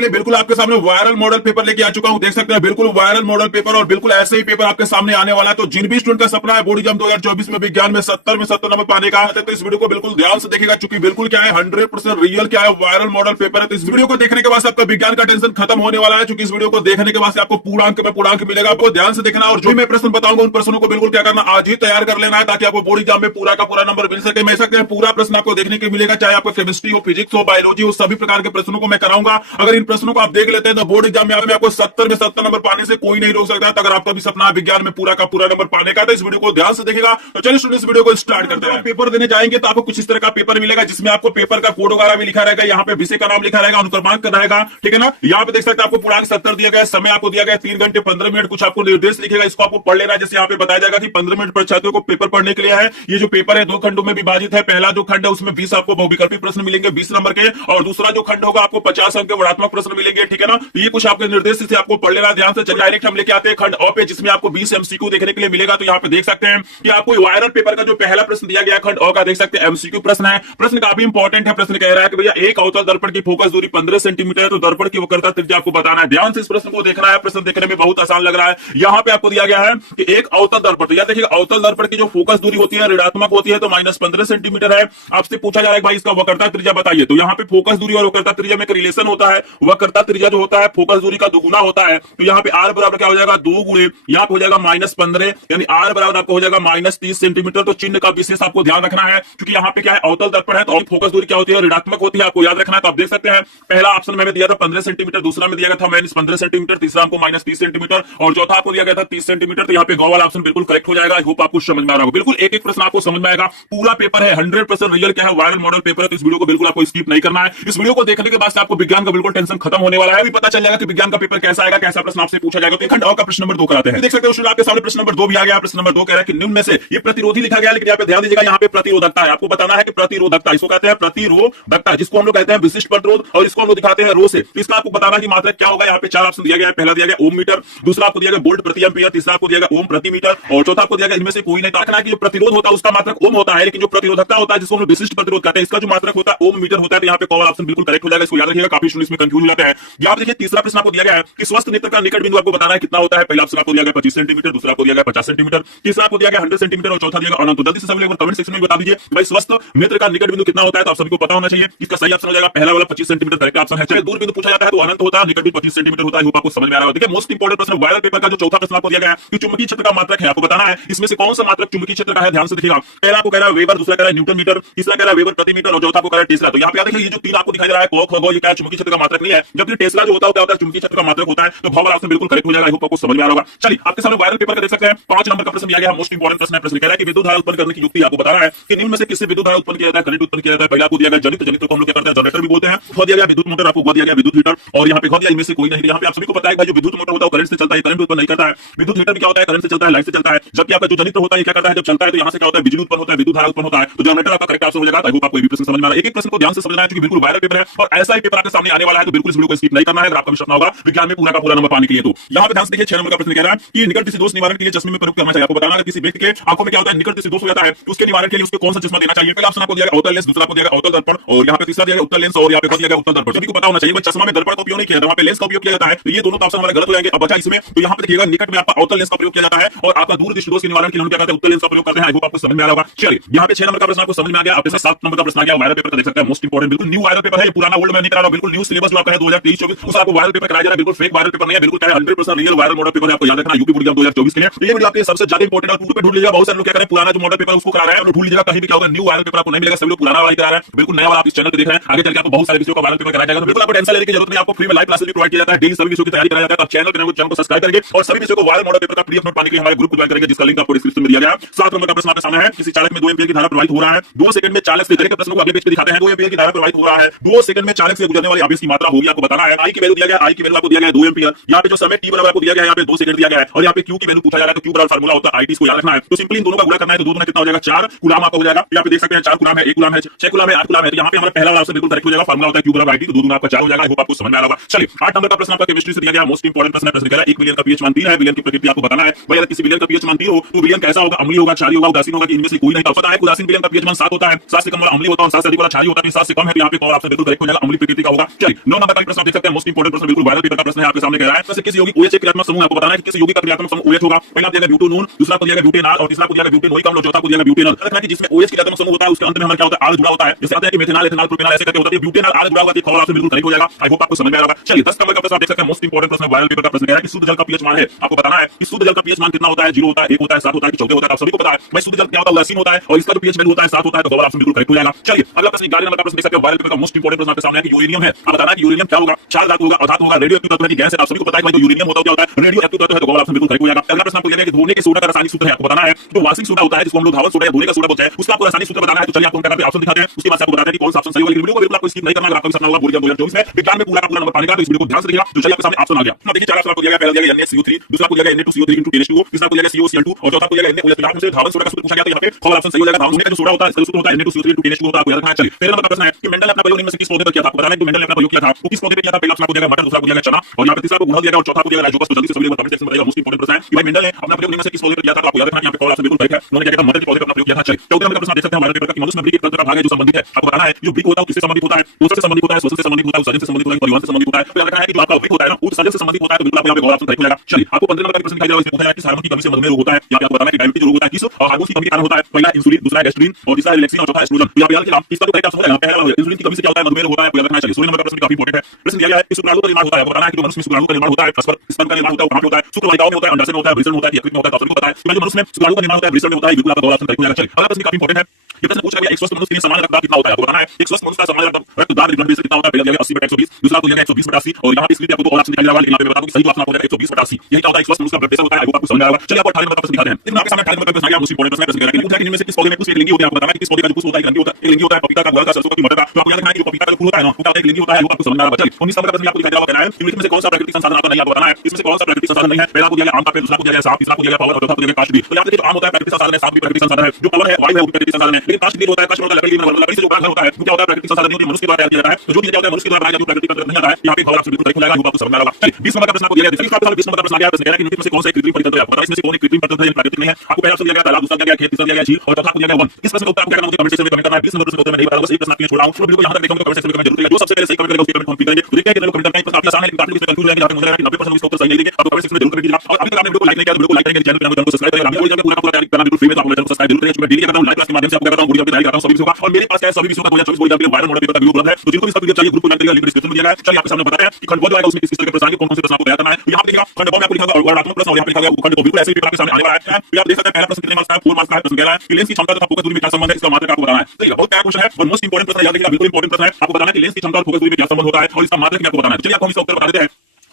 के लिए बिल्कुल आपके सामने वायरल मॉडल पेपर लेके आ चुका हूं। देख सकते हैं बिल्कुल वायरल मॉडल पेपर और बिल्कुल ऐसे ही पेपर आपके सामने आने वाला है। तो जिन भी स्टूडेंट का सपना है बोर्ड एग्जाम 2024 में विज्ञान में 70 नंबर पाने का है तो इस वीडियो को बिल्कुल ध्यान से देखेगा, क्योंकि बिल्कुल क्या है 100% रियल क्या है वायरल मॉडल पेपर है। तो इस वीडियो को देखने के बाद आपका विज्ञान का टेंशन खत्म होने वाला है, क्योंकि इस वीडियो को देखने के बाद आपको पूर्णांक मिलेगा। आपको ध्यान से देखना और जो मैं प्रश्न बताऊंगा उन प्रश्नों को बिल्कुल क्या करना आज ही तैयार कर लेना है, ताकि आपको बोर्ड एग्जाम में पूरा का पूरा नंबर मिल सके। मैं सकते हैं पूरा प्रश्न आपको देखने को मिलेगा, चाहे आपको केमिस्ट्री हो, फिजिक्स हो, बायोलॉजी हो, सभी प्रकार के प्रश्नों को मैं कराऊंगा। अगर इन प्रश्नों को आप देख लेते हैं तो बोर्ड एग्जाम में आपको 70 में 70 नंबर पाने से कोई नहीं रोक सकता। तो अगर आपका भी सपना है विज्ञान में पूरा का पूरा नंबर पाने का तो इस वीडियो को ध्यान से देखिएगा। तो चलिए स्टूडेंट्स वीडियो को स्टार्ट करते हैं। पेपर देने जाएंगे तो आपको कुछ इस तरह का पेपर मिलेगा, जिसमें आपको पेपर का कोड वगैरह भी लिखा रहेगा, यहाँ पे विषय का नाम लिखा रहेगा, अनुक्रमांक रहेगा, ठीक है ना। यहाँ पे देख सकते हैं आपको पूर्णांक 70 दिया गया है, समय आपको दिया गया 3 घंटे 15 मिनट। कुछ आपको निर्देश लिखेगा, इसको आपको पढ़ लेना है। जैसे यहाँ पे बताया जाएगा कि 15 मिनट पर छात्रों को पेपर पढ़ने के लिए है। ये जो पेपर है 2 खंडों में विभाजित है। पहला जो खंड है उसमें 20 आपको बहुविकल्पी प्रश्न मिलेंगे 20 नंबर के, और दूसरा जो खंड होगा आपको 50 अंक के वर्णात्मक प्रश्न मिलेंगे, ठीक है ना। ये कुछ आपके निर्देश से आपको पढ़ लेना ध्यान से। डायरेक्ट हम लेके आते हैं खंड अ पे, जिसमें आपको 20 एमसीक्यू देखने के लिए मिलेगा। तो यहाँ पे देख सकते हैं कि आपको वायरल पेपर का जो पहला प्रश्न दिया गया खंड अ का, देख सकते हैं एमसीक्यू प्रश्न है। प्रश्न काफी इंपॉर्टेंट है। प्रश्न कह रहा है कि भैया एक अवतल दर्पण की फोकस दूरी 15 सेंटीमीटर है, तो दर्पण की वक्रता त्रिज्या आपको बताना है। ध्यान से इस प्रश्न को देखना है। प्रश्न देखने में बहुत आसान लग रहा है। यहाँ पे आपको दिया गया है कि एक अवतल दर्पण, तो याद देखिए अवतल दर्पण की जो फोकस दूरी होती है ऋणात्मक होती है, तो -15 सेंटीमीटर है। आपसे पूछा जा रहा है भाई इसका वक्रता त्रिज्या बताइए। तो यहाँ पे फोकस दूरी और वक्रता त्रिज्या में एक रिलेशन होता है। वक्रता त्रिज्या जो होता है फोकस दूरी का दुगुना होता है। तो यहाँ पे आर बराबर क्या हो जाएगा 2 गुणे यहाँ पे हो जाएगा -15, यानी आर बराबर आपको हो जाएगा -30 सेंटीमीटर। तो चिन्ह का विशेष आपको ध्यान रखना है, क्योंकि यहाँ पे क्या है अवतल दर्पण है, तो फोकस दूरी क्या होती है ऋणात्मक होती है, आपको याद रखना है। तो आप देख सकते हैं पहला ऑप्शन में दिया था 15 सेंटीमीटर, दूसरा में दिया गया था -15 सेंटीमीटर, तीसरा आपको -30 सेंटीमीटर और चौथा आपको दिया गया था 30 सेंटीमीटर। तो यहाँ पे गौ वाला ऑप्शन बिल्कुल करेक्ट हो जाएगा। आई होप आपको समझ में आ रहा होगा। बिल्कुल एक एक प्रश्न आपको समझ में आएगा। पूरा पेपर है 100% रियल क्या है वायरल मॉडल पेपर है। तो इस वीडियो को बिल्कुल आपको स्किप नहीं करना है। इस वीडियो को देखने के बाद आपको विज्ञान का बिल्कुल टेंशन खत्म होने वाला है। अभी पता चल जाएगा कि विज्ञान का पेपर कैसा आएगा, कैसा प्रश्न आपसे पूछा जाएगा। तो खंड अ का प्रश्न नंबर 2 कराते हैं। देख सकते हो आपके सामने प्रश्न नंबर 2 भी आ गया। प्रश्न नंबर 2 कह रहा है कि निम्न में से ये प्रतिरोधी लिखा गया, लेकिन यहाँ पे ध्यान दीजिएगा यहाँ पे प्रतिरोधकता है। आपको बताना है कि प्रतिरोधकता इसको कहते हैं प्रतिरोधकता, जिसको हम लोग कहते हैं विशिष्ट प्रतिरोध, और इसको हम लोग दिखाते हैं रो से। तो इसका आपको बताना है कि मात्रक क्या होगा। यहाँ पे 4 ऑप्शन दिया गया है। पहला दिया गया ओम मीटर, दूसरा आपको दिया गया वोल्ट प्रति एम्पीयर, तीसरा आपको दिया गया ओम प्रति मीटर और चौथा आपको दिया गया इनमें से कोई नहीं। देखना है कि जो प्रतिरोध होता है उसका मात्रक ओम होता है, लेकिन जो प्रतिरोधकता होता है जिसको हम विशिष्ट प्रतिरोध कहते हैं इसका जो मात्रक होता है ओम मीटर होता है। तो यहाँ पे कॉल ऑप्शन बिल्कुल करेक्ट हो जाएगा। इसको याद रखिएगा, काफी स्टूडेंट्स इसमें कंफ्यूज हो जाते हैं। यहाँ पे देखिए तीसरा प्रश्न आपको दिया गया है कि स्वस्थ नेत्र का निकट बिंदु आपको बताना है कितना होता है। पहला ऑप्शन आपको दिया गया 25 सेंटीमीटर, दूसरा आपको दिया गया 50 सेंटीमीटर, तीसरा आपको दिया गया 100 सेंटीमीटर और चौथा दिया गया अनंत। तो जल्दी से सभी लोग कमेंट सेक्शन में बता दीजिए भाई स्वस्थ नेत्र का निकट बिंदु कितना होता है। तो आप सभी को पता होना चाहिए। इसका सही ऑप्शन हो जाएगा पहला वाला 25 सेंटीमीटर करेक्ट ऑप्शन है। चाहे दूर बिंदु पूछा जाता है तो अनंत होता है, निकट भी 25 सेंटीमीटर होता है। होप आपको समझ में आ रहा है। देखिए मोस्ट इंपोर्टेंट प्रश्न वायरल पेपर का जो चौथा प्रश्न आपको दिया गया है कि चुंबकीय क्षेत्र का मात्रक है, आपको बताना है इसमें से कौन सा मात्रक चुंबकीय क्षेत्र का है। ध्यान से देखिएगा, पहला आपको कह रहा है वेबर, दूसरा कह रहा है न्यूटन मीटर, तीसरा कह रहा है वेबर प्रति मीटर और चौथा आपको कह रहा है टेस्ला। तो यहाँ पे देखिए ये जो तीन आपको दिखाई दे रहा है क्लॉक हो, ये क्या चुंबकीय क्षेत्र का मात्रक नहीं है, जबकि टेस्ला जो होता है चुंबकीय क्षेत्र का मात्रक होता है। तो भाव ऑप्शन बिल्कुल करेक्ट हो जाएगा। आई होप आपको समझ में आ रहा होगा। चलिए आपके सामने वायरल पेपर का देख सकते हैं 5 नंबर का प्रश्न दिया गया है। मोस्ट इंपोर्टेंट प्रश्न है। प्रश्न कह रहा है कि विद्युत धारा उत्पन्न करने की युक्ति आपको बताना है कि निम्न में से किससे विद्युत धारा उत्पन्न किया जाता है, करंट उत्पन्न किया जाता है। पहला आपको दिया गया जनित्र, जनित्र को हम लोग क्या करते हैं जनरेटर भी बोलते हैं। खो दिया गया विद्युत मोटर, आपको दिया गया विद्युत हीटर और यहाँ पे खो दिया इनमें से कोई नहीं। यहाँ पे आप सभी को पता है जो विद्युत मोटर होता है करंट से चलता है, करंट उत्पन्न नहीं करता है। विद्युत हीटर भी क्या होता है करंट से चलता है, लाइट से चलता है। जबकि आपका जो जनित्र होता है क्या करता है, जब चलता है तो यहाँ से क्या होता है बिजली उत्पन्न होता है, विद्युत धारा उत्पन्न होता है। तो जनरेटर आपका करेक्ट ऑप्शन हो जाएगा। आई होप आपको ये प्रश्न समझ में आ रहा है। एक एक प्रश्न को ध्यान से समझना है क्योंकि बिल्कुल वायरल पेपर है और ऐसा ही पेपर आपके सामने आने वाला है। तो बिल्कुल इस वीडियो को स्किप नहीं करना है। अगर आपका भी सपना होगा विज्ञान में पूरा का पूरा नंबर पाने के लिए। तो यहाँ पे ध्यान से देखिए 6 नंबर का प्रश्न कह रहा है कि निकट दृष्टि दोष निवारण के लिए चश्मे में प्रयोग करना चाहिए। आपको बताना है किसी व्यक्ति के आंखों में क्या होता है निकट दृष्टि दोष हो जाता है, उसके निवारण के लिए उसको कौन सा चश्मा देना चाहिए। पहला ऑप्शन आपको दिया गया अवतल लेंस, दूसरा आपको दिया गया अवतल दर्पण और यहाँ पे तीसरा दिया गया उत्तल लेंस और यहाँ पे दिया गया उत्तल दर्पण। सभी को पता होना चाहिए चश्मा में दर्पण का उपयोग नहीं किया जाता, वहाँ पे लेंस का उपयोग किया जाता है। तो ये दोनों ऑप्शन हमारे गलत हो जाएंगे। अब बचा इसमें तो यहाँ पे देखिएगा निकट में आपका अवतल लेंस का प्रयोग किया जाता है और आपका दूर दृष्टि दोष के निवारण के लिए क्या करते हैं उत्तल लेंस का प्रयोग करते हैं। आई होप आपको समझ में आ रहा होगा। चलिए यहाँ पे 6 नंबर का प्रश्न आपको समझ में आ गया। आपके साथ 7 नंबर का प्रश्न आ गया वायरल पेपर का देख सकते हैं। मोस्ट इंपोर्टेंट बिल्कुल न्यू वायरल पेपर है, पुराना ओल्ड में नहीं करा रहा, बिल्कुल न्यू सिलेबस आपका है 2023-24 उस आपको वायरल पेपर कराया जा रहा है। बिल्कुल फेक वायरल पेपर नहीं है, बिल्कुल 100% रियल वायरल मॉडल पेपर है। आपको याद रखना यूपी बोर्ड एग्जाम 2024 के लिए ये वीडियो आपके सबसे ज्यादा इंपोर्टेंट है। यूट्यूब पे ढूंढ लीजिएगा, बहुत सारे लोग क्या करें पुराना जो मॉडल पेपर उसको करा रहे हैं, ढूंढ लीजिएगा कहीं भी क्या होगा न्यू वायरल पेपर आपको नहीं मिलेगा। सभी लोग पुराना वाला ही करा रहे हैं, बिल्कुल नया वाला आप इस चैनल पे देख रहे हैं। आगे चल के आपको बहुत सारे विषयों का वायरल पेपर कराया जाएगा। तो बिल्कुल आपको टेंशन लेने की जरूरत नहीं, आपको फ्री में लाइव क्लासेस भी प्रोवाइड किया जाता है। डेली सभी विषयों की तैयारी कराया जाता है। आप चैनल को सब्सक्राइब करेंगे और सभी विषयों को वायरल मॉडल पेपर का पीडीएफ नोट पाने के लिए हमारे ग्रुप को ज्वाइन करेंगे, जिसका लिंक आपको डिस्क्रिप्शन में दिया गया है। 7 नंबर का प्रश्न आपके सामने है, किसी चालक में 2 एम्पीयर की धारा प्रवाहित हो रहा है, 2 सेकंड में चालक से तरह के प्रश्न को अगले पेज पे दिखाते हैं। 2 एम्पीयर की धारा प्रवाहित हो रहा है, 2 सेकंड में चालक से गुजरने वाली आवेश की मात्रा होगी, आपको बताना है। आई की वैल्यू दिया गया, आई की वैल्यू आपको दिया गया 2 एम्पीयर। यहाँ पे जो समय t बराबर आपको दिया गया है, यहाँ पे 2 सेकंड दिया गया है और यहाँ पे q की वैल्यू पूछा जा रहा है। तो q बराबर फार्मूला होता है it, इसको याद रखना है। तो सिंपली इन दोनों का गुणा करना है तो 2 गुना कितना हो जाएगा 4 कूलम आपका हो जाएगा। यहाँ पे देख सकते हैं 4 कूलम है, 1 कूलम है, 6 कूलम है, 8 कूलम है। तो यहाँ पे हमारा पहला वाला ऑप्शन बिल्कुल करेक्ट हो जाएगा। फार्मूला होता है q बराबर it, तो 2 गुना आपका 4 हो जाएगा। आई होप आपको समझ में आ रहा होगा। चलिए 8 नंबर का प्रश्न आपका केमिस्ट्री से दिया गया। मोस्ट इंपोर्टेंट प्रश्न है। प्रश्न कह रहा है 1 विलियन का पीएच मान 3 है, विलियन की प्रकृति आपको बताना है। भाई अगर किसी विलियन का पीएच मान 3 हो तो विलियन कैसा होगा, अम्लीय होगा, क्षारीय होगा, उदासीन होगा कि इनमें से कोई नहीं। पता है उदासीन विलियन का पीएच मान 7 होता है, 7 से कम वाला अम्लीय होता है और 7 से अधिक वाला क्षारीय होता है। 7 से कम है तो यहाँ पे कॉल ऑप्शन बिल्कुल करेक्ट हो जाएगा, अम्लीय प्रकृति का होगा। चलिए 9 नंबर नंबर का प्रश्न आप देख सकते हैं, मोस्ट इंपोर्टेंट प्रश्न, बिल्कुल वायरल पेपर का प्रश्न है, आपके सामने कह रहा है किस यौगिक OH क्रियात्मक समूह, आपको बताना है कि किस यौगिक का क्रियात्मक समूह OH होगा। पहला आप दिया गया ब्यूटेनॉल, दूसरा आपको दिया गया ब्यूटेनॉल और तीसरा आपको दिया गया ब्यूटेनोइक अम्ल और चौथा आपको दिया गया ब्यूटेनॉल। देखना कि जिसमें OH क्रियात्मक समूह होता है उसके अंत में हमारा क्या होता है, आर जुड़ा होता है। जैसे आते हैं कि मेथेनॉल, एथेनॉल, प्रोपेनॉल ऐसे करके होता है, ब्यूटेनॉल आर जुड़ा हुआ है, खबर आपसे बिल्कुल करेक्ट हो जाएगा। आई होप आपको समझ में आ रहा है। चलिए 10 नंबर का प्रश्न आप देख सकते हैं, मोस्ट इंपोर्टेंट प्रश्न, वायरल पेपर का प्रश्न कह रहा है कि शुद्ध जल का पीएच मान है, आपको बताना है कि शुद्ध जल का पीएच मान कितना होता है, 0 होता है, 1 होता है, 7 होता है कि 14 होता है। आप सभी को पता है भाई शुद्ध जल क्या होता है, उदासीन होता है और इसका जो पीएच वैल्यू होता है 7 होता है, तो खबर आपसे बिल्कुल करेक्ट हो जाएगा। चलिए अगला प्रश्न 11 नंबर का प्रश्न देख सकते हैं, वायरल पेपर का मोस्ट इंपोर्टेंट प्रश्न आपके सामने है कि यूरेनियम है, आप बताना है कि यूरेनियम क्या होगा, चार धातु होगा, अधातु होगा, रेडियो एक्टिव तत्व है कि गैस है। आप सभी को पता है भाई जो यूरेनियम होता है क्या होता है, रेडियो एक्टिव तत्व है, तो खबर आपसे बिल्कुल करेक्ट हो जाएगा। अगला प्रश्न आपको दिया गया कि धोने के सोडा का रासायनिक सूत्र है, आपको बताना है जो वार्षिक सोडा होता है जिसको हम लोग धावक सोडा या धोने का सोडा बोलते हैं, उसका आपको रासायनिक सूत्र बताना है। तो चलिए आपको क्या करते हैं, ऑप्शन दिखाते हैं, उसके बाद आपको बताते हैं कि कौन सा ऑप्शन सही होगा। वीडियो को बिल्कुल आपको स्किप नहीं करना है, आपका भी सपना होगा बोर्ड एग्जाम 2024 में विज्ञान में पूरा का पूरा नंबर पाने का, तो इस वीडियो को ध्यान से देखिएगा। तो चलिए आपके सामने ऑप्शन आ गया। अब देखिए चार ऑप्शन आपको दिया गया, पहला दिया गया NaCO3, दूसरा आपको दिया गया Na2CO3 * 10H2O, तीसरा आपको दिया गया COCl2 और चौथा आपको दिया गया NaOH। आपसे धावक सोडा का सूत्र पूछा गया, तो यहाँ पे खबर ऑप्शन सही हो जाएगा। धावक सोडा का जो सोडा होता है इसका सूत्र होता है Na2CO3 * 10H2O, आपको याद रखना है। चलिए 13 नंबर का प्रश्न है कि मेंडल ने अपना प्रयोग निम्न में से किस पौधे पर किया था, आपको बताना है कि मेंडल ने अपना प्रयोग किया था वो किस पौधे पर किया था। पहला ऑप्शन आपको दिया गया मटर, दूसरा आपको दिया गया चना और यहाँ पे तीसरा आपको गुड़हल दिया गया और चौथा आपको दिया गया राइजोपस। तो जल्दी से सभी लोग कमेंट सेक्शन में बताइएगा। मोस्ट इंपोर्टेंट प्रश्न है कि भाई मेंडल ने अपना प्रयोग निम्न से किस पौधे पर किया था, तो आपको याद रखना है यहाँ पे खबर ऑप्शन बिल्कुल करेक्ट है। उन्होंने क्या किया था, मटर के पौधे पर अपना प्रयोग किया था। चलिए 14 नंबर का प्रश्न देख सकते हैं वायरल पेपर का कि मनुष्य में वृक्क एक तंत्र का भाग है जो संबंधित है, आपको बताना है जो वृक्क होता है किससे संबंधित होता है, पोषण से संबंधित होता है, श्वसन से संबंधित होता है, उत्सर्जन से संबंधित होता है, परिवहन से संबंधित होता है। तो याद रखना है कि जो आपका वृक्क होता है ना वो उत्सर्जन से संबंधित होता है, तो बिल्कुल आपको यहाँ पे खबर ऑप्शन करेक्ट हो जाएगा। चलिए आपको 15 नंबर का प्रश्न दिखाई दे रहा है, इसमें पूछा गया कि हार्मोन की कमी से मधुमेह रोग होता है। यहाँ पे आपको बताना है कि डायबिटीज रोग होता है किस और हार्मोन की कमी के कारण होता है। पहला इंसुलिन, दूसरा गैस्ट्रिन और तीसरा रिलैक्सिन और चौथा एस्ट्रोजन। तो यहाँ पे याद रखिए इसका जो करेक्ट ऑप्शन होगा पहला वाला इंसुलिन की कमी से क्या होता है, मधुमेह रोग होता है, आपको याद रखना है। चलिए 16 नंबर का प्रश्न काफी इंपोर्टेंट है। प्रश्न दिया गया है कि शुक्राणु का निर्माण होता है, आपको बताना है कि जो मनुष्य में शुक्राणु का निर्माण होता है, स्पर्म का निर्माण होता है, वो कहाँ पे होता है, शुक्रवाहिकाओं में होता है, अंडाशय में होता है, वृषण में होता है, यकृत में होता है। तो आप सभी को पता है कि जो मनुष्य में शुक्राणु का निर्माण होता है वृषण में होता है, बिल्कुल आपका ऑप्शन करेक्ट हो जाएगा। चलिए अगला प्रश्न काफी इंपोर्टेंट है। ये प्रश्न पूछा गया एक स्वस्थ मनुष्य के लिए सामान्य रक्तदाब कितना होता है, आपको बताना है एक स्वस्थ मनुष्य का सामान्य रक्तदाब ब्लड प्रेशर कितना होता है। पहला दिया गया 80/120, दूसरा आपको दिया गया 120/80 और यहाँ पे स्क्रीन पे आपको दो और ऑप्शन दिखाई दे रहा है, लेकिन यहाँ पे बता दूं कि सही ऑप्शन आपको दिया गया 120/80। यही क्या होता है, एक स्वस्थ मनुष्य का ब्लड प्रेशर होता है। आई होप आपको समझ में आएगा। चलिए आपको 18 नंबर का प्रश्न दिखाते हैं। इतना आपके सामने 18 नंबर का प्रश्न आ गया, मोस्ट इंपोर्टेंट प्रश्न है। पूछा कि इनमें से किस पौधे में पुष्प एक लिंगी होते हैं, आपको बताना है कि किस पौधे का जो पुष्प होता है एक लिंगी होता है, एक लिंगी होता है पपीता का, गुड़हल का, सरसों का, मटर का। तो आपको याद रखना है कि जो पपीता का जो फूल होता है ना वो क्या होता है, एक लिंगी होता है। वो आपको समझ में आ रहा है। चलिए 19 नंबर का प्रश्न आपको दिखाई दे रहा है, कहना है कि निम्नलिखित में से कौन सा प्राकृतिक संसाधन आपका नहीं, आपको बताना है इसमें से कौन सा प्राकृतिक संसाधन नहीं है। पहला आपको दिया गया आम का पेड़, दूसरा आपको दिया गया सांप, तीसरा आपको दिया गया पावर और चौथा आपको दिया गया काष्ठ। तो यहाँ पे जो आम होता है प्राकृतिक संसाधन है, सांप भी प्राकृतिक संसाधन है, जो पावर है वायु है वो प्राकृतिक संसाधन है, लेकिन काष्ठ भी होता है, काष्ठ होता है लकड़ी से जो बड़ा घर होता है वो क्या होता है प्राकृतिक संसाधन नहीं होती, मनुष्य के द्वारा तैयार किया जाता है। तो जो चीज क्या होता है मनुष्य के द्वारा बनाया जाता है प्राकृतिक तंत्र नहीं आता है। यहाँ पे खबर आपसे बिल्कुल करेक्ट हो जाएगा, आपको समझ में आ रहा है। चलिए 20 नंबर का प्रश्न आपको दिया गया, देखिए आपके 20 नंबर का प्रश्न आ गया। प्रश्न कह रहा है कि निम्नलिखित में से कौन सा एक कृत्रिम परितंत्र है, आपको बताना इसमें से कौन एक कृत्रिम परितंत्र है प्राकृतिक नहीं है। आपको पहला ऑप्शन दिया गया तालाब, दूसरा दिया गया खेत, तीसरा दिया गया झील और चौथा आपको दिया गया वन। इस प्रश्न का उत्तर आपको क्या करना है, कमेंट सेक्शन में कमेंट करना है। 20 नंबर प्रश्न का उत्तर मैं नहीं बता रहा हूं, बस एक प्रश्न आपके लिए छोड़ रहा हूं। तो वीडियो को यहां तक देखोगे कमेंट सेक्शन में कमेंट जरूर करिएगा। जो सबसे पहले सही कमेंट करेगा उसके कमेंट हम पिक करेंगे। तो देखते हैं कितने लोग कमेंट करते हैं। प्रश्न काफी आसान है लेकिन काफी लोग इसमें कंफ्यूज रहेंगे, जहां पे मुझे लग रहा है कि 90% इसका उत्तर सही नहीं देंगे। आप कमेंट सेक्शन में जरूर कमेंट कीजिएगा। और अभी तक आपने वीडियो को लाइक नहीं किया तो वीडियो को लाइक करेंगे, चैनल पे को सब्सक्राइब करेंगे। मैं पूरा पूरा तैयारी करना बिल्कुल फ्री में, तो आप चैनल को सब्सक्राइब जरूर करें। मैं डेली करता हूं लाइव क्लास के माध्यम से आपको करता हूं, वीडियो पे तैयारी करता हूं सभी विषयों का। और मेरे पास क्या है सभी विषयों का 2024 बोर्ड एग्जाम के लिए वायरल मॉडल पेपर का वीडियो उपलब्ध है। तो जिनको भी इसका पीडीएफ चाहिए ग्रुप को ज्वाइन करिएगा, लिंक डिस्क्रिप्शन में दिया गया है। चलिए आपके सामने बताते हैं कि खंड जो आएगा उसमें किस तरह के प्रश्न आएंगे, कौन कौन से प्रश्न आपको तैयार करना है। तो यहाँ पे देखिएगा खंड में आपको लिखा होगा वर्णात्मक प्रश्न और यहाँ पे लिखा होगा खंड को, बिल्कुल ऐसे ही पेपर आपके सामने आने वाला है। तो आप देख सकते हैं पहला प्रश्न कितने मार्क्स का है, 4 मार्क्स का है। प्रश्न कह रहा है कि लेंस की क्षमता तथा फोकस दूरी में क्या संबंध है, इसका मात्रक आपको बताना है। देखिए बहुत प्यारा क्वेश्चन है और मोस्ट इंपोर्टेंट प्रश्न है, याद रखिएगा बिल्कुल इंपोर्टेंट प्रश्न है। आपको बताना है कि लेंस की क्षमता और फोकस दूरी में क्या संबंध होता है और इसका मात्रक आपको बताना है। चलिए आपको हम इसका उत्तर बता देते हैं।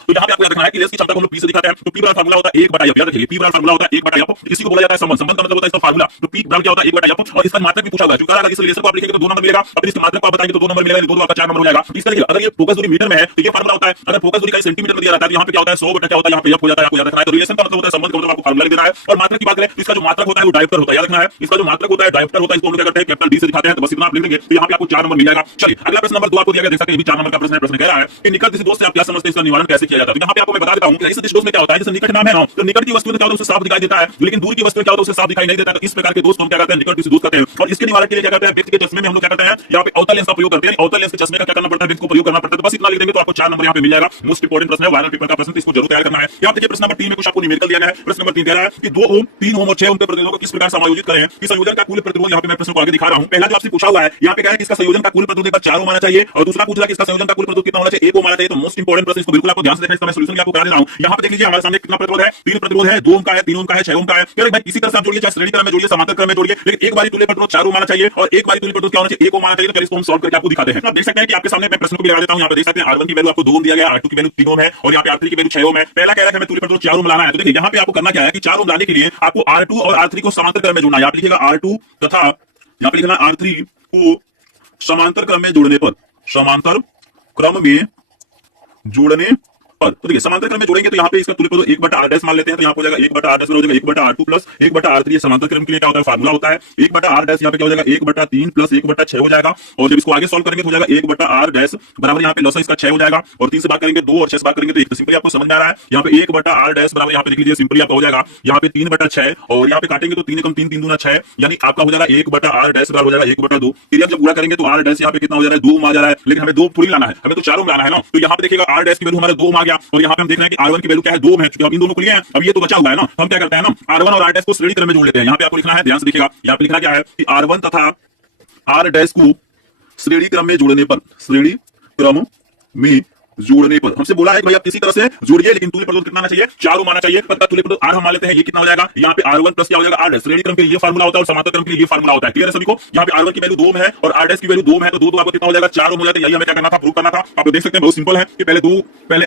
तो यहाँ पे आपको याद रखना है कि लेंस की क्षमता को हम लोग पी से दिखाते हैं। तो पी बराबर फार्मूला होता है 1/f। याद रखिए पी बराबर फार्मूला होता है 1/f। इसी को बोला जाता है संबंध। संबंध का मतलब होता है इसका फार्मूला। तो पी बराबर क्या होता है 1/f और इसका मात्रक भी पूछा हुआ है। जो कहा इस रिलेशन को आप लिखेंगे तो 2 नंबर मिलेगा, अब इसके मात्रक को आप बताएंगे तो 2 नंबर मिलेगा, 2 आपका 4 नंबर हो जाएगा। इसका देखिए अगर ये फोकस दूरी मीटर में है तो ये फार्मूला होता है, अगर फोकस दूरी का सेंटीमीटर में दिया जाता है तो यहाँ पे क्या होता है 100 क्या होता है, यहाँ पे f हो जाता है। आपको याद रखना है। तो रिलेशन का मतलब होता है संबंध का मतलब आपको फार्मूला देना है। और मात्रक की बात करें इसका जो मात्रक होता है वो डायोप्टर होता है, याद रखना है। इसका जो मात्रक होता है डायोप्टर होता है, इसको हम लोग क्या करते हैं कैपिटल D से दिखाते हैं। तो बस इतना आप लिख लेंगे तो यहाँ पे आपको 4 नंबर मिल जाएगा। चलिए अगला प्रश्न नंबर 2 आपको दिया गया, देख सकते हैं ये भी 4 नंबर का प्रश्न है। प्रश्न कह रहा है कि निकट किसी दोस्त से आप क्या समझते हैं, इसका निवारण कैसे किया जाता है। तो यहाँ पे आपको मैं बता देता हूँ कि इस दोस्त में क्या होता है, जैसे निकट नाम है ना, तो निकट की वस्तु क्या होता है उसे साफ दिखाई देता है, लेकिन दूर की वस्तु क्या होता है उसे साफ दिखाई नहीं देता है। तो इस प्रकार के दोस्त हम क्या करते हैं निकट किसी दोस्त करते हैं। और इसके निवारण के लिए क्या करते हैं, व्यक्ति के चश्मे में हम लोग क्या करते हैं यहाँ पे अवतल लेंस का प्रयोग करते हैं। अवतल लेंस के चश्मे का क्या करना पड़ता है, व्यक्ति को प्रयोग करना पड़ता है। तो बस इतना लिख देंगे तो आपको 4 नंबर यहाँ पे मिल जाएगा। मोस्ट इंपोर्टेंट प्रश्न है, वायरल पेपर का प्रश्न, इसको जरूर तैयार करना है। यहाँ देखिए प्रश्न नंबर 3 में कुछ आपको न्यूमेरिकल दिया गया है। प्रश्न नंबर 3 कह रहा है कि 2 ओम 3 ओम और 6 ओम के प्रतिरोधों को किस प्रकार समायोजित करें कि संयोजन का कुल प्रतिरोध, यहाँ पे मैं प्रश्न को आगे दिखा रहा हूँ। पहला जो आपसे पूछा हुआ है यहाँ पे क्या है कि इसका संयोजन का कुल प्रतिरोध 4 ओम आना चाहिए और दूसरा पूछा कि इसका संयोजन का कुल प्रतिरोध कितना होना चाहिए, 1 ओम आना चाहिए। तो मोस्ट इंपोर्टेंट प्रश्न, इसको बिल्कुल आपको ध्यान से देखना, इसका मैं सॉल्यूशन आपको करा दे रहा हूँ। यहाँ पे देख लीजिए हमारे सामने कितना प्रतिरोध है, 3 प्रतिरोध है, 2 ओम का है, 3 ओम का है, 6 ओम का है। भाई इसी तरह से आप जोड़िए, चाहे श्रेणी क्रम में जोड़िए, समांतर क्रम में जोड़िए, लेकिन एक बारी तुल्य प्रतिरोध 4 ओम आना चाहिए और एक बारी तुल्य प्रतिरोध क्या होना चाहिए, 1 ओम आना चाहिए। तो इसको हम सॉल्व करके आपको दिखाते हैं। आप देख सकते हैं कि आपके सामने मैं प्रश्न को भी लगा देता हूं। यहाँ पे देख सकते हैं R1 की वैल्यू आपको 2 ओम दिया गया, R2 की वैल्यू 3 ओम है और यहाँ पे R3 की वैल्यू 6 ओम है। पहला कह रहा है हमें तुल्य प्रतिरोध 4 ओम लाना है। तो देखिए यहाँ पे आपको करना क्या है कि 4 ओम लाने के लिए आपको R2 और R3 को समांतर क्रम में जोड़ना है। आप लिखिएगा R2 तथा यहाँ पे लिखना R3 को समांतर क्रम में जोड़ने पर, समांतर क्रम में जोड़ने पर। तो देखिए समांतर क्रम में जोड़ेंगे तो यहाँ पे इसका तुल्य पद 1/r' मान लेते हैं, तो यहाँ पे हो जाएगा 1/r' हो जाएगा 1/r2 प्लस 1/r3। ये समांतर क्रम के लिए क्या होता है, फार्मूला होता है। 1/r' यहाँ पे क्या हो जाएगा 1/3 प्लस 1/6 हो जाएगा, और जब इसको आगे सॉल्व करेंगे तो हो जाएगा 1/r' बराबर यहाँ पे लॉस इसका 6 हो जाएगा, और 3 से भाग करेंगे 2 और 6 से भाग करेंगे तो 1। तो सिंपली आपको समझ में आ रहा है, यहाँ पे 1/r' बराबर यहाँ पे लिख लीजिए, सिंपली आपका हो जाएगा यहाँ पे 3/6, और यहाँ पे काटेंगे तो 3 एकम 3 3 दूना 6, यानी आपका हो जाएगा 1/r' बराबर हो जाएगा 1/2। फिर जब गुणा करेंगे तो r' यहाँ पे कितना हो जा रहा है 2 आ जा रहा है, लेकिन हमें 2 पूरी लाना है, हमें तो 4 लाना है ना। तो यहाँ पे देखिएगा r' की वैल्यू हमारा 2 आ गया, और यहाँ पे हम देख रहे हैं कि r1 की वैल्यू क्या है 2 है, क्योंकि हम इन दोनों को लिए हैं। अब ये तो बचा हुआ है ना, हम क्या करते हैं ना, r1 और r' को श्रेणी क्रम में जोड़ लेते हैं। यहाँ पे आपको लिखना है, ध्यान से देखिएगा, यहाँ पे लिखना क्या है कि r1 तथा r' को श्रेणी क्रम में जोड़ने पर, श्रेणी क्रम में जोड़ने पर हमसे बोला है कि भाई आप किसी तरह से जोड़िए, लेकिन तुल्य पद कितना आना चाहिए, 4 आना चाहिए। पता तुल्य पद r हम मान लेते हैं, ये कितना हो जाएगा, यहाँ पे r1 प्लस क्या हो जाएगा r'। श्रेणी क्रम के लिए ये फार्मूला होता है और समांतर क्रम के लिए ये फार्मूला होता है। क्लियर है सभी को? यहाँ पे r1 की वैल्यू 2 है और r' की वैल्यू 2 है, तो 2 आपको कितना हो जाएगा 4 हो जाएगा। यही हमें क्या करना था, प्रूव करना था। आप देख सकते हैं बहुत सिंपल है कि पहले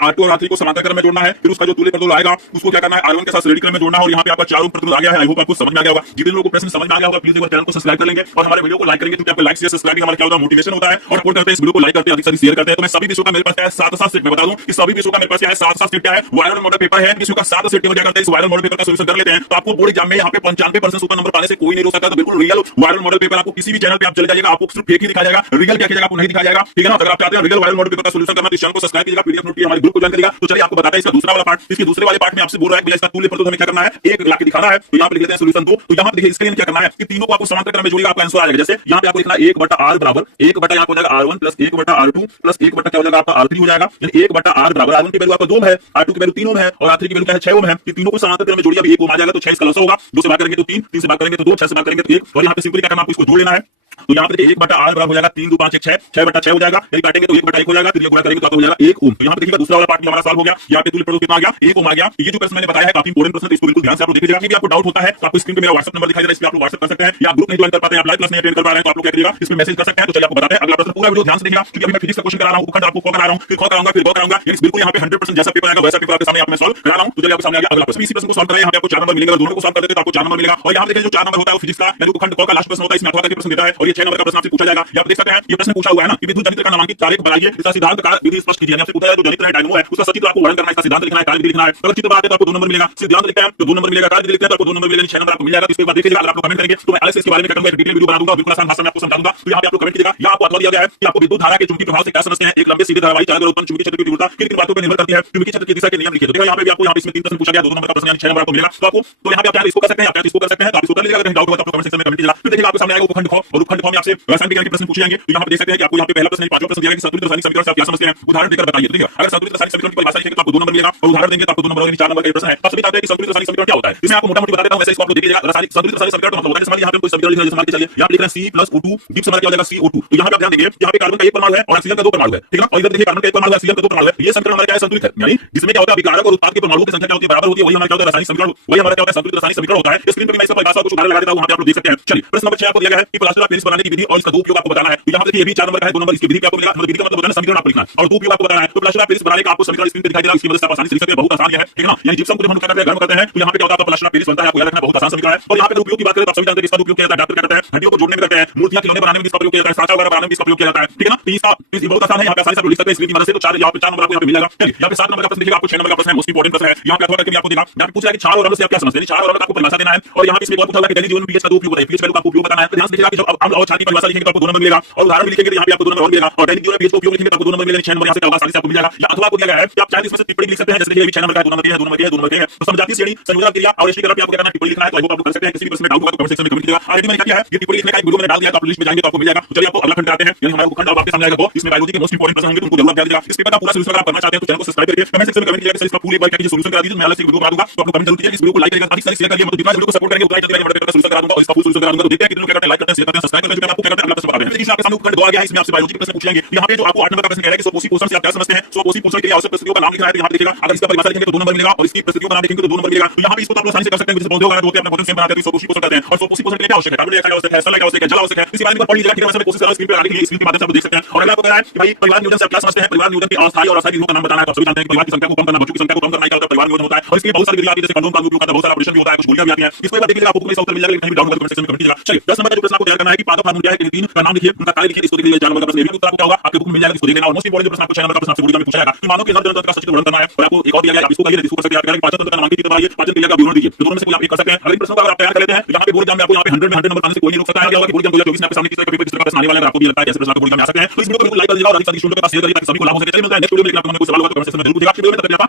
r2 और r3 को समांतर क्रम में जोड़ना है, फिर उसका जो तुल्य पद आएगा उसको क्या करना है, r1 के साथ श्रेणी क्रम में जोड़ना है, और यहाँ पे आपका 4 प्रतिरोध आ गया है। आई होप आपको समझ में आ गया होगा। जिन लोगों को प्रश्न समझ में आ गया होगा प्लीज एक बार चैनल को सब्सक्राइब कर लेंगे और हमारे वीडियो को लाइक करेंगे, क्योंकि आपको लाइक शेयर सब्सक्राइब हमारा क्या होता है, मोटिवेशन होता है, और सपोर्ट करते हैं। इस वीडियो को लाइक करते हैं, अधिक से अधिक शेयर करते हैं। तो मैं सभी विषयों का मेरे पास क्या है 7 सेट में बता दूं कि सभी विषयों का मेरे पास क्या है 7 सेट क्या है, वायरल मॉडल पेपर है, विषयों का 7 सेट हो जाएगा। इस वायरल मॉडल पेपर का सॉल्यूशन कर लेते हैं तो आपको बोर्ड एग्जाम में यहाँ पे 95% सुपर नंबर पाने से कोई नहीं रोक सकता। तो बिल्कुल रियल वायरल मॉडल पेपर आपको किसी भी चैनल पे आप चले जाइएगा, आपको सिर्फ फेक ही दिखाया जाएगा, रियल क्या किया आपको नहीं दिखाया जाएगा। ठीक है ना? अगर आप चाहते हैं रियल वायरल मॉडल पेपर का सॉल्यूशन करना तो इस चैनल को सब्सक्राइब कीजिएगा, पीडीएफ नोट की हमारे ग्रुप को ज्वाइन करिएगा। तो चलिए आपको बताते हैं इसका दूसरा वाला पार्ट। इसके दूसरे वाले पार्ट में आपसे बोल रहा है कि इसका तुल्य पद हमें क्या करना है, एक ला के दिखाना है। तो यहाँ पे लिख लेते हैं सॉल्यूशन 2। तो यहाँ पे देखिए इसके लिए क्या करना है कि तीनों को आपको समांतर क्रम में जोड़िएगा, आपका आंसर आ जाएगा। जैसे यहाँ पे आपको लिखना है 1/r बराबर 1 यहाँ हो जाएगा r1 प्लस 1/r2 प्लस 1 क्या हो जाएगा आपका r3 हो जाएगा, यानी 1/r बराबर r1 की वैल्यू आपका 2 है, r2 की वैल्यू 3 है और r3 की वैल्यू क्या है 6 है। ये तीनों को समांतर क्रम में जोड़िए, अब 1 आ जाएगा तो 6 इसका लॉस होगा। 2 से भाग करेंगे तो 3, 3 से भाग करेंगे तो 2, 6 से भाग करेंगे तो 1, और यहाँ पे सिंपली क्या करना है आपको इसको जोड़ लेना है। तो यहाँ पे देखिए 1/r बराबर हो जाएगा 3 2 5 1 6, 6/6 हो जाएगा, यदि काटेंगे तो 1/1 हो जाएगा, फिर ये गुणा करेंगे तो आपको हो जाएगा 1 ओम। तो यहाँ पे देखिएगा दूसरा वाला पार्ट हमारा सॉल्व हो गया। यहाँ पे तुल्य पद कितना आ गया 1 ओम आ गया। ये जो प्रश्न मैंने बताया है काफी इंपॉर्टेंट प्रश्न है, इसको बिल्कुल ध्यान से आप लोग देखिएगा। कि आपको डाउट होता है तो आपको स्क्रीन पे मेरा व्हाट्सएप नंबर दिखाई दे रहा है, इस पे आप लोग व्हाट्सएप कर सकते हैं, या ग्रुप नहीं ज्वाइन कर पाते हैं, आप लाइव क्लास नहीं अटेंड कर पा रहे हैं तो आप लोग क्या करिएगा इसमें मैसेज कर सकते हैं। तो चलिए आपको बताते हैं अगला प्रश्न, पूरा वीडियो ध्यान से देखिएगा, क्योंकि अभी मैं फिजिक्स का क्वेश्चन करा रहा हूं, खंड आपको करा रहा हूं, फिर करा रहा हूं, फिर कराऊंगा, यानी बिल्कुल यहाँ पे 100% जैसा पेपर आएगा वैसा पेपर आपके सामने आप मैं सॉल्व करा रहा हूं। तो चलिए आपके सामने आ गया अगला प्रश्न। इसी प्रश्न को सॉल्व करें, यहाँ पे आपको 4 नंबर मिलेंगे, अगर दोनों को सॉल्व कर देते तो आपको 4 नंबर मिलेगा। और यहाँ देखिए जो 4 नंबर होता है वो फिजिक्स का यानी खंड का लास्ट प्रश्न होता है, इसमें अथवा का प्रश्न देता है, और ये 6 नंबर का प्रश्न आपसे पूछा जाएगा। आप देख सकते हैं ये प्रश्न पूछा हुआ है ना कि विद्युत जनित्र का नामांकित कार्य बनाइए, इसका सिद्धांत का विधि स्पष्ट कीजिए। आपसे पूछा है जो जनित्र है डायनामो है उसका सचित्र आपको वर्णन करना है, इसका सिद्धांत लिखना है, कार्य विधि लिखना है। अगर चित्र बनाते तो आपको 2 नंबर मिलेगा, सिद्धांत लिखते हैं तो 2 नंबर मिलेगा, कार्य विधि लिखते हैं तो आपको 2 नंबर मिलेगा, 6 नंबर आपको मिल जाएगा। तो इसके बाद देखिएगा, अगर आप लोग कमेंट करेंगे तो मैं अलग से इसके बारे में क्या करूंगा, एक डिटेल वीडियो बना दूंगा, बिल्कुल आसान भाषा में आपको समझा दूंगा। तो यहाँ पे आप लोग कमेंट कीजिएगा। यहाँ आपको अथवा दिया गया है कि आपको विद्युत धारा के चुंबकीय प्रभाव से क्या समझते हैं, एक लंबे सीधे धारावाही चालक उत्पन्न चुंबकीय क्षेत्र की तीव्रता किन बातों पर निर्भर करती है, चुंबकीय क्षेत्र की दिशा के नियम लिखिए। तो देखिए यहाँ पे भी आपको यहाँ पे इसमें 3 प्रश्न पूछा गया, 2 नंबर का प्रश्न यानी 6 नंबर आपको मिलेगा। तो आपको तो यहाँ पे आप चाहे इसको कर सकते हैं, आप चाहे इसको कर सकते हैं, तो आप इसको कर लीजिएगा। अगर डाउट हुआ तो आप कमेंट सेक्शन में कमेंट कीजिएगा। फिर देखिए आपके सामने आएगा उपखंड ख, और उपखंड ख में आपसे रासायनिक विज्ञान के प्रश्न पूछे जाएंगे। तो यहाँ पे देख सकते हैं कि आपको यहाँ पे पहला प्रश्न 5वां प्रश्न दिया गया कि संतुलित रासायनिक समीकरण से आप क्या समझते हैं, उदाहरण देकर बताइए। तो देखिए अगर संतुलित रासायनिक समीकरण की परिभाषा लिखेंगे तो आपको 2 नंबर मिलेगा, और उदाहरण देंगे तो आपको 2 नंबर, यानी 4 नंबर का प्रश्न है। आप सभी जानते हैं कि संतुलित रासायनिक समीकरण क्या होता है, इसमें आपको मोटा मोटी बता देता हूं, वैसे इसको आप लोग देखिएगा। रासायनिक संतुलित रासायनिक समीकरण मतलब होता है, जैसे यहाँ पे कोई समीकरण लिख रहे हैं, जैसे चलिए यहाँ पे लिख रहे हैं C+O2 दीप से हमारा क्या हो जाएगा CO2। तो यहाँ पे आप ध्यान देंगे यहाँ पे कार्बन का 1 परमाणु है और ऑक्सीजन का 2 परमाणु है, ठीक है ना। और इधर देखिए कार्बन का 1 परमाणु है, ऑक्सीजन का 2 परमाणु है। ये समीकरण हमारा क्या है, संतुलित है, यानी जिसमें क्या होता है विकारक और उत्पाद के परमाणुओं की संख्या क्या होती है, बराबर होती है। वही हमारा क्या होता है रासायनिक समीकरण, वही हमारा क्या होता है संतुलित रासायनिक समीकरण होता है। स्क्रीन पे मैं इसका परिभाषा कुछ उदाहरण लगा देता हूं, वहां पे आप लोग देख सकते हैं। चलिए प्रश्न नंबर 6 आपको दिया गया है कि प्लास्टर ऑफ पेरिस बनाने की विधि और इसका 2 उपयोग आपको बताना है। तो यहाँ देखिए ये भी 4 नंबर का है, 2 नंबर इसकी विधि आपको मिलेगा, मतलब विधि का मतलब होता है समीकरण आपको लिखना है और 2 उपयोग आपको बताना है। तो प्लास्टर ऑफ पेरिस बनाने का आपको समीकरण स्क्रीन पे दिखाई दे रहा है, इसकी मदद से आप आसानी से लिख सकते हैं, बहुत आसान है, ठीक है ना। यानी जिप्सम को जब हम क्या करते हैं गर्म करते हैं तो यहाँ पे क्या होता है प्लास्टर ऑफ पेरिस बनता है, आपको याद रखना बहुत आसान समीकरण है। और यहाँ पे उपयोग की बात करें तो आप सभी जानते हैं इसका उपयोग किया जाता है, डॉक्टर क्या करते हैं हड्डियों को जोड़ने में करते हैं, मूर्तियां खिलौने बनाने में इसका उपयोग किया जाता है, सांचा वगैरह बनाने में इसका उपयोग किया जाता है, ठीक है ना। तो इसका बहुत आसान है, यहाँ पे आसानी से लिख सकते हैं स्क्रीन की मदद से। तो 4 यहाँ पे 4 नंबर आपको यहाँ पे मिल जाएगा। चलिए यहाँ पे 7 नंबर का प्रश्न देखिएगा, आपको 6 नंबर का प्रश्न है, मोस्ट इंपोर्टेंट प्रश्न है। यहाँ पे अथवा करके आपको दिखा, यहाँ पे पूछ रहा है कि 4 और अम्ल से आप क्या समझते हैं, 4 और अम्ल का आपको परिभाषा देना है। और यहाँ पे इसमें बहुत पूछा है कि दैनिक जीवन में पीएच का 2 उपयोग होता है, पीएच वैल्यू का आपको उपयोग बताना है। तो ध्यान से देखिएगा कि जब अम्ल और क्षार की परिभाषा लिखेंगे तो आपको 2 नंबर मिलेगा, और उदाहरण भी लिखेंगे तो यहाँ पे आपको 2 नंबर और मिलेगा, और दैनिक जीवन में पीएच का उपयोग लिखेंगे तो आपको 2 नंबर मिलेगा, 6 नंबर यहाँ से क्या होगा आसानी से आपको मिल जाएगा। या अथवा को दिया गया है कि आप चाहे इसमें से टिप्पणी लिख सकते हैं, जैसे देखिए 6 नंबर का 2 नंबर है, 2 नंबर है, 2 नंबर है। तो समझाती श्रेणी संयोजन क्रिया और इसकी तरफ आपको क्या करना है, टिप्पणी लिखना है। तो आई होप आप कर सकते हैं, किसी भी प्रश्न में डाउट होगा तो कमेंट सेक्शन में कमेंट कीजिएगा। ऑलरेडी मैंने क्या किया है, ये टिप्पणी लिखने का एक वीडियो मैंने डाल दिया, तो आप लिस्ट में जाएंगे तो आपको मिल जाएगा। तो चलिए आपको अगला खंड कराते हैं, यानी हमारा खंड अब आपके सामने आएगा, इसमें बायोलॉजी के मोस्ट इंपोर्टेंट प्रश्न होंगे, उनको जरूर ध्यान दीजिएगा। इस पेपर का पूरा सॉल्यूशन अगर आप करना चाहते हैं तो चैनल को सब्सक्राइब करके कमेंट सेक्शन में कमेंट कीजिएगा कि इसका पूरी बार क्या कीजिए सॉल्यूशन करा दीजिए, मैं अलग से वीडियो बना दूंगा। तो आप लोग कमेंट जरूर कीजिए, इस वीडियो को लाइक करिएगा, अधिक से अधिक शेयर करिए, मतलब जितना वीडियो को सपोर्ट करेंगे उतना ही जल्दी मैं पेपर का सॉल्यूशन करा दूंगा और इसका फुल सॉल्यूशन करा दूंगा। तो देखते हैं कितने लोग क्या करते हैं, लाइक करते हैं, शेयर करते हैं, सब्सक्राइब करते हैं। आपको क्या करते हैं अगला प्रश्न बताते हैं। देखिए आपके सामने खंड 2 आ गया है, इसमें आपसे बायोलॉजी के प्रश्न पूछ लेंगे। यहाँ पे जो आपको 8 नंबर का प्रश्न कह रहा है कि स्वपोषी पोषण से आप क्या समझते हैं, स्वपोषी पोषण के लिए आवश्यक परिस्थितियों का नाम लिखना है। तो यहाँ पे देखिएगा अगर इसका परिभाषा लिखेंगे तो 2 नंबर मिलेगा, और इसकी परिस्थितियों का नाम लिखेंगे तो 2 नंबर मिलेगा। तो यहाँ पे इसको आप लोग आसानी से कर सकते हैं, जैसे पौधे वगैरह होते हैं अपना भोजन सेम बनाते हैं, तो स्वपोषी पोषण करते हैं। और स्वपोषी पोषण के लिए क्या आवश्यक है, कार्बन डाइऑक्साइड आवश्यक है, सनलाइट आवश्यक है, जल आवश्यक है, इसी बारे में पढ़ लीजिएगा, ठीक है। मैं कोशिश कर रहा हूं स्क्रीन पे आने के लिए, स्क्रीन के माध्यम से आप देख सकते हैं। और अगला आपको कह रहा है कि भाई परिवार नियोजन से आप क्या समझते हैं, परिवार नियोजन की अस्थायी और अस्थायी विधियों का नाम बताना है। तो सभी जानते हैं कि परिवार की संख्या को कम करना, बच्चों की संख्या को कम करना क्या होता है, परिवार नियोजन होता है। और इसके बहुत सारी विधियां आती है, जैसे कंडोम का उपयोग होता है, बहुत सारा ऑपरेशन भी होता है, कुछ गोलियां भी आती हैं। इसको एक बार देख लीजिएगा, आपको इसका उत्तर मिल जाएगा, कहीं भी डाउट होगा तो कमेंट सेक्शन में कमेंट कीजिएगा। चलिए 10 नंबर का जो प्रश्न आपको तैयार करना है कि पादप हार्मोन क्या है, तीन का नाम लिखिए, उनका कार्य लिखिए, इसको देखिए 4 नंबर का प्रश्न। ये भी उत्तर आपको क्या होगा, आपके बुक में मिल जाएगा, इसको देख लेना। और मोस्ट इंपोर्टेंट जो प्रश्न आपको 6 नंबर का प्रश्न आपसे बॉडी में पूछा जाएगा, मानो कि हर जनतंत्र का सचित्र वर्णन करना है, और आपको एक और दिया गया, आप इसको करिए, इसको कर सकते हैं। आप पाचन तंत्र का नामांकित करवाइए, पाचन क्रिया का विवरण दीजिए, तो दोनों में से कोई आप एक कर सकते हैं। अगर इन प्रश्नों का अगर आप तैयार कर लेते हैं, यहाँ पे बोर्ड एग्जाम में आपको यहाँ पे 100 में 100 नंबर पाने से कोई नहीं रोक सकता है। क्या होगा कि बोर्ड एग्जाम 2024 में आपके सामने किस तरह का पेपर, किस तरह का प्रश्न आने वाला है, अगर आपको भी लगता है ऐसे प्रश्न आपको बोर्ड एग्जाम में आ सकते हैं, तो इस वीडियो को बिल्कुल लाइक कर दीजिएगा और अधिक से अधिक स्टूडेंटों के पास शेयर करिए ताकि सभी को लाभ हो सके। चलिए मिलता है नेक्स्ट वीडियो में, लेकिन आपको कोई सवाल होगा तो कमेंट सेक्शन में जरूर पूछिएगा। वीडियो में तब तक के लिए धन्यवाद।